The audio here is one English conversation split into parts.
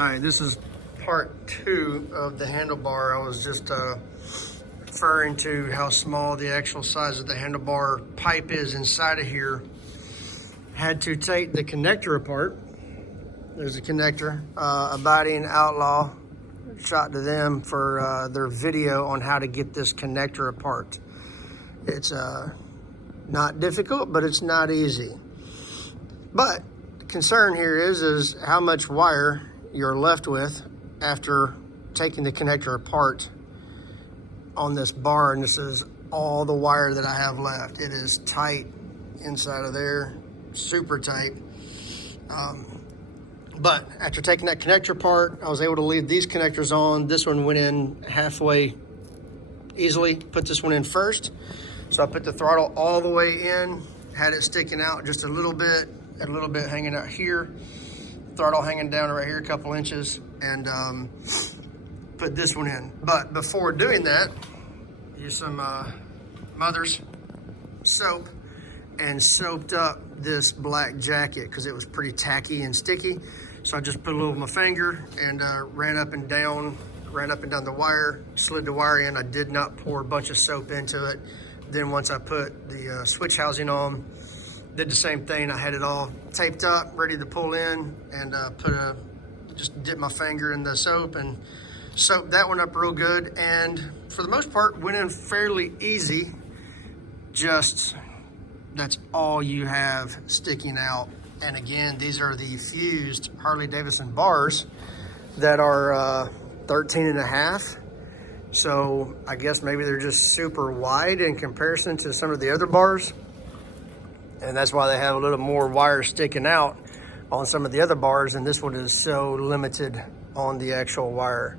Alright, this is part 2 of the handlebar. I was just referring to how small the actual size of the handlebar pipe is inside of here. Had to take the connector apart. There's a connector. Abiding Outlaw, shot to them for their video on how to get this connector apart. It's not difficult, but it's not easy. But the concern here is how much wire you're left with after taking the connector apart on this bar, and this is all the wire that I have left. It is tight inside of there, super tight. But after taking that connector apart, I was able to leave these connectors on. This one went in halfway easily. Put this one in first. So I put the throttle all the way in, had it sticking out just a little bit hanging out here. Throttle hanging down right here a couple inches, and put this one in. But before doing that, use some Mother's soap and soaped up this black jacket because it was pretty tacky and sticky. So I just put a little of my finger and ran up and down the wire, slid the wire in. I did not pour a bunch of soap into it. Then once I put the switch housing on, did the same thing. I had it all taped up, ready to pull in, and just dipped my finger in the soap and soaped that one up real good. And for the most part, went in fairly easy. Just, that's all you have sticking out. And again, these are the fused Harley-Davidson bars that are 13.5. So I guess maybe they're just super wide in comparison to some of the other bars. And that's why they have a little more wire sticking out on some of the other bars, and this one is so limited on the actual wire.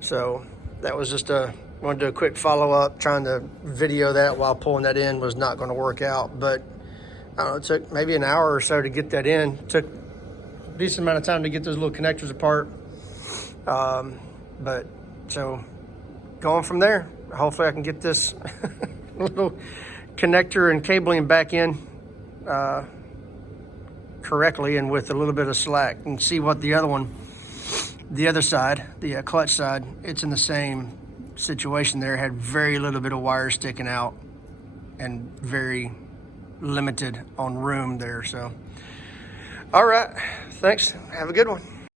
So that was just wanted to do a quick follow-up. Trying to video that while pulling that in was not going to work out, but I don't know, it took maybe an hour or so to get that in. It took a decent amount of time to get those little connectors apart. But so going from there, hopefully I can get this little connector and cabling back in correctly and with a little bit of slack, and see what the other side, the clutch side, it's in the same situation there. Had very little bit of wire sticking out and very limited on room there. So all right, thanks, have a good one.